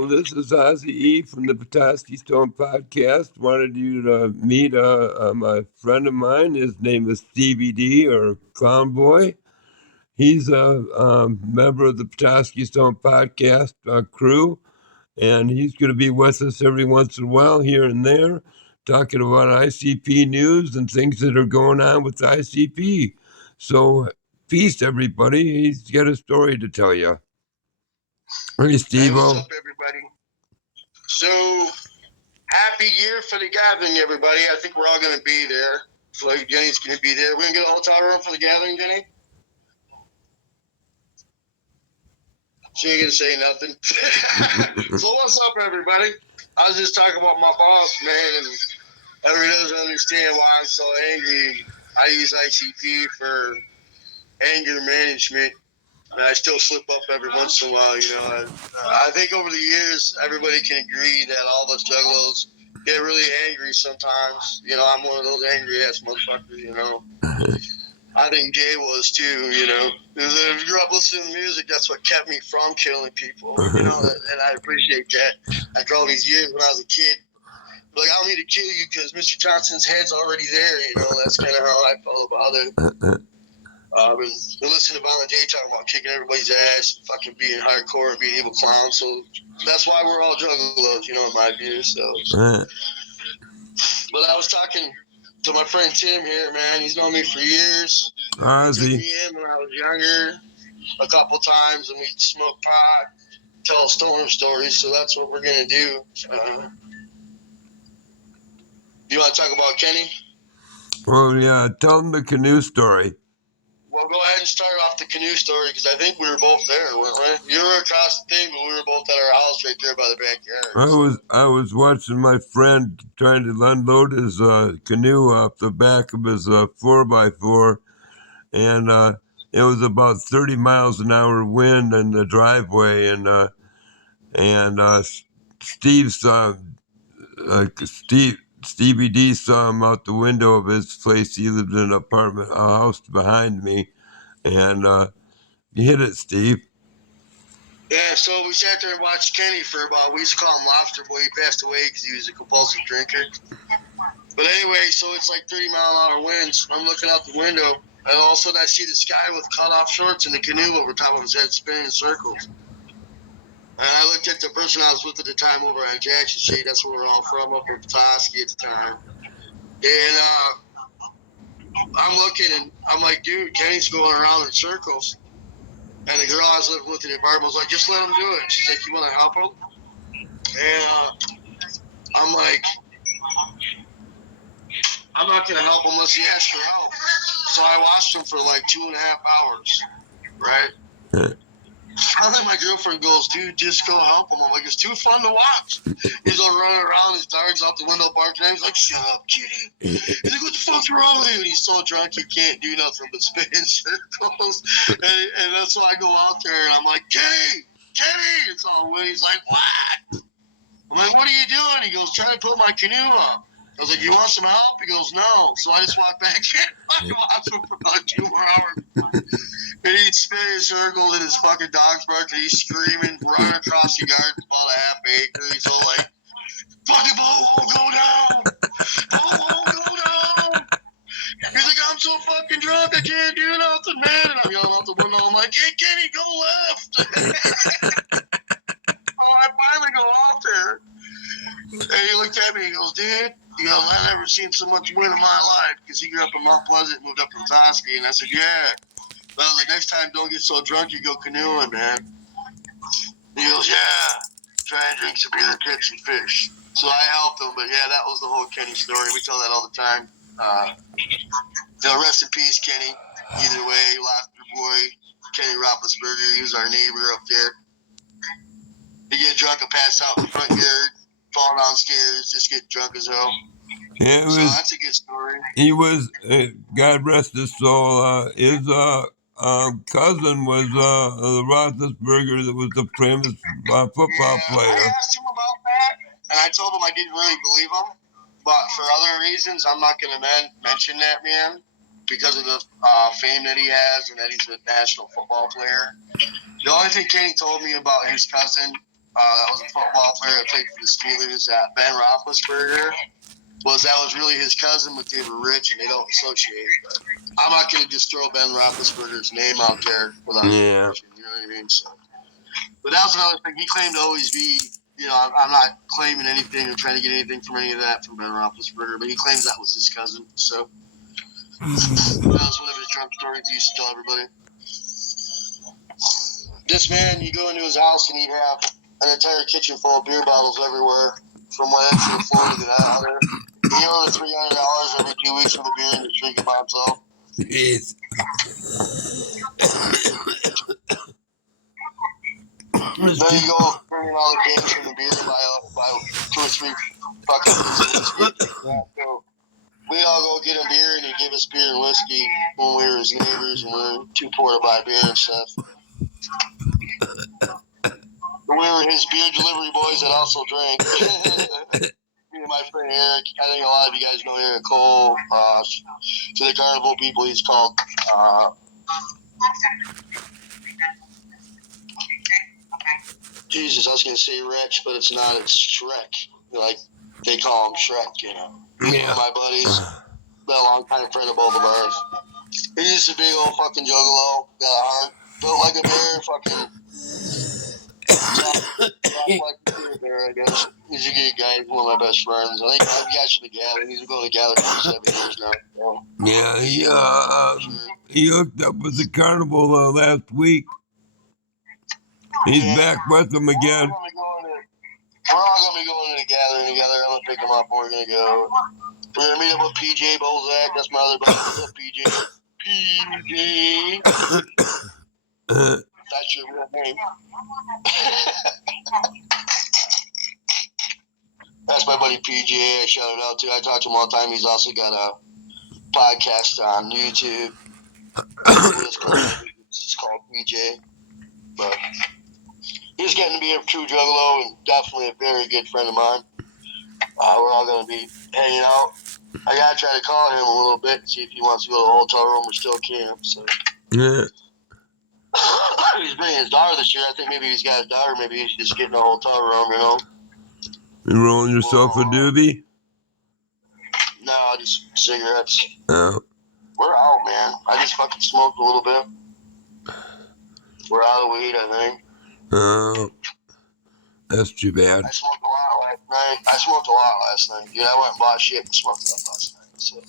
Hello, this is Ozzy E from the Petoskey Stone Podcast. Wanted you to meet my friend of mine. His name is Stevie D or Clown Boy. He's a member of the Petoskey Stone Podcast crew, and he's going to be with us every once in a while here and there, talking about ICP news and things that are going on with ICP. So, peace, everybody. He's got a story to tell you. Hey, Steve. Hey, what's up, everybody? So, happy year for the gathering, everybody. I think we're all going to be there. So, like, Jenny's going to be there. We're going to get a hotel room for the gathering, Jenny? She ain't going to say nothing. So, what's up, everybody? I was just talking about my boss, man, and everybody doesn't understand why I'm so angry. I use ICP for anger management. And I still slip up every once in a while, you know. I think over the years, everybody can agree that all of us juggalos get really angry sometimes. You know, I'm one of those angry-ass motherfuckers, you know. I think Jay was too, you know. If you grew up listening to music, that's what kept me from killing people, you know, and I appreciate that. After all these years when I was a kid, like, I don't need to kill you because Mr. Johnson's head's already there, you know. That's kind of how I felt about it. Been listening to Violent J talking about kicking everybody's ass, and fucking being hardcore and being evil clowns. So that's why we're all juggalos, you know, in my view. So, but I was talking to my friend Tim here, man. He's known me for years. He took me in when I was younger a couple times, and we smoked pot, tell storm stories. So that's what we're gonna do. You want to talk about Kenny? Well, yeah, tell them the canoe story. Well, go ahead and start off the canoe story because I think we were both there, weren't we? You were across the thing, but we were both at our house right there by the backyard. I was watching my friend trying to unload his canoe off the back of his 4x4, and it was about 30 miles an hour wind in the driveway, and Steve saw Stevie D saw him out the window of his place. He lived in a house behind me, and you hit it, Steve. Yeah, so we sat there and watched Kenny for about, we used to call him Lobster Boy. He passed away because he was a compulsive drinker. But anyway, so it's like 30-mile-an-hour winds. I'm looking out the window, and all of a sudden I see this guy with cut-off shorts in the canoe over top of his head spinning in circles. And I looked at the person I was with at the time over on Jackson Street. That's where we're all from, up in Petoskey at the time. And I'm looking, and I'm like, dude, Kenny's going around in circles. And the girl I was living with in the apartment was like, just let him do it. She's like, you want to help him? And I'm like, I'm not going to help him unless he asks for help. So I watched him for like 2.5 hours, right? Finally, my girlfriend goes, dude, just go help him. I'm like, it's too fun to watch. He's all running around, his dog's out the window barking at him. He's like, shut up, kitty. He's like, what the fuck's wrong with you? And he's so drunk he can't do nothing but spin in circles. And that's why I go out there and I'm like, Kenny! It's all weird. He's like, what? I'm like, what are you doing? He goes, trying to put my canoe up. I was like, you want some help? He goes, no. So I just walked back in. I watched him for about 2 more hours. And he'd spin in circles and his fucking dog's barking. He's screaming, running across the yard about a half acre. He's all like, fucking boat won't go down. Boat won't go down. He's like, I'm so fucking drunk, I can't do nothing, man. And I'm yelling out the window. I'm like, hey, Kenny, go left. So I finally go out there. And he looked at me and he goes, dude, he goes, I've never seen so much wind in my life because he grew up in Mount Pleasant, moved up from Petoskey. And I said, yeah. But I was like, next time, don't get so drunk you go canoeing, man. He goes, yeah. Try and drink some beer, catch some fish. So I helped him, but yeah, that was the whole Kenny story. We tell that all the time. Rest in peace, Kenny. Either way, Lobster Boy, Kenny Roethlisberger, he was our neighbor up there. He get drunk and pass out in the front yard, fall downstairs, just get drunk as hell. Yeah, so that's a good story. He was, God rest his soul, his cousin was the Roethlisberger that was the famous football player. I asked him about that, and I told him I didn't really believe him. But for other reasons, I'm not going to mention that man because of the fame that he has and that he's a national football player. The only thing Kenny told me about his cousin that was a football player that played for the Steelers, Ben Roethlisberger, that was really his cousin, but they were rich and they don't associate. But I'm not going to just throw Ben Roethlisberger's name out there without information, you know what I mean? So, but that was another thing. He claimed to always be, I'm not claiming anything or trying to get anything from any of that from Ben Roethlisberger, but he claims that was his cousin. So that was one of his drunk stories he used to tell everybody. This man, you go into his house and he'd have an entire kitchen full of beer bottles everywhere, from one end to the floor to the other. He owed $300 every 2 weeks for the beer and just drink it by himself. Jeez. Then you go bring in all the cans from the beer by 2 or 3 buckets of whiskey. So we all go get him beer and he'd give us beer and whiskey when we were his neighbors and we were too poor to buy beer and stuff. We were his beer delivery boys that also drank. Me and my friend Eric, I think a lot of you guys know Eric Cole. To the Carnival people, he's called Jesus, I was going to say Wretch, but it's not. It's Shrek. Like, they call him Shrek, you know. He's one of my buddies. Been a long time friend of both of ours. He's just a big old fucking juggalo. Got a heart. Built like a bear, fucking... like a bear, I guess. He's a good guy. He's one of my best friends. I think you guys should be gathering. He's been going to gather for 7 years now. So. Yeah, he hooked up with the Carnival last week. He's back with them again. We're all going to be going to the gathering together. I'm going to pick him up. We're going to go. We're going to meet up with PJ Bozak. That's my other buddy. What's up, PJ? PJ. That's your real name. That's my buddy PJ. I shout it out to. I talk to him all the time. He's also got a podcast on YouTube. It's called PJ. But he's getting to be a true juggalo and definitely a very good friend of mine. We're all going to be hanging out. I got to try to call him a little bit and see if he wants to go to the hotel room or still camp. So. Yeah. He's bringing his daughter this year. I think maybe he's got his daughter. Maybe he's just getting a hotel room, you know. You rolling yourself a doobie? No, just cigarettes. Oh. We're out, man. I just fucking smoked a little bit. We're out of weed, I think. Oh. That's too bad. I smoked a lot last night. Dude, I went and bought shit and smoked it up last night. So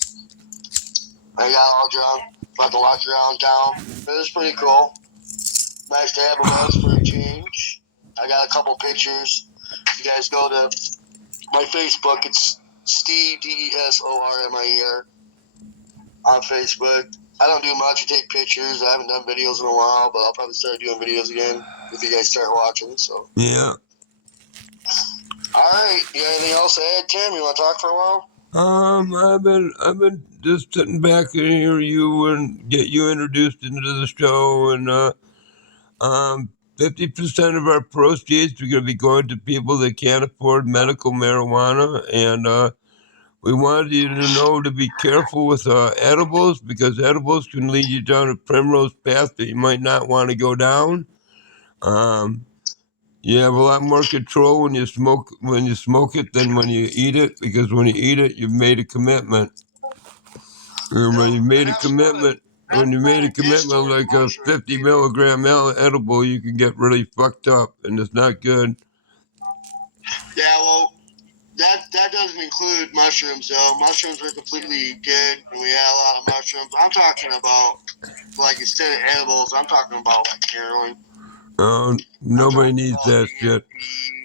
I got all drunk. Fucking walked around town. It was pretty cool. Nice to have a buzz for a change. I got a couple pictures. If you guys go to my Facebook, it's Steve, DESORMIER, on Facebook. I don't do much. I take pictures. I haven't done videos in a while, but I'll probably start doing videos again if you guys start watching. So yeah. All right. You got anything else to add, Tim? You want to talk for a while? I've been just sitting back and hear you and get you introduced into the show, and 50% of our proceeds are going to be going to people that can't afford medical marijuana, and we wanted you to know to be careful with edibles, because edibles can lead you down a primrose path that you might not want to go down. You have a lot more control when you smoke it than when you eat it, because when you eat it, you've made a commitment. And when you made a commitment, like a 50 milligram edible, you can get really fucked up, and it's not good. Yeah, well, that doesn't include mushrooms, though. Mushrooms are completely good, and we had a lot of mushrooms. I'm talking about, like, instead of edibles, I'm talking about, like, heroin. Nobody needs that shit.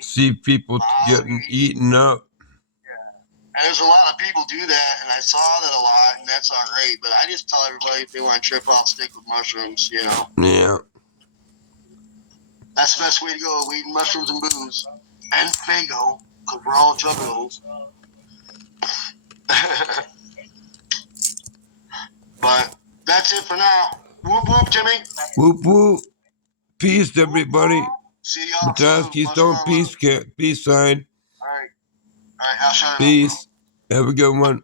See people getting eaten up. And there's a lot of people do that, and I saw that a lot, and that's all great. But I just tell everybody if they want to trip out, stick with mushrooms, you know. Yeah. That's the best way to go, weed, mushrooms, and booze. And Fago, because we're all juggalos. But that's it for now. Whoop, whoop, Jimmy. Whoop, whoop. Peace, everybody. See y'all Petoskey Stone peace sign. All right, I'll shut it off. Peace. Have a good one.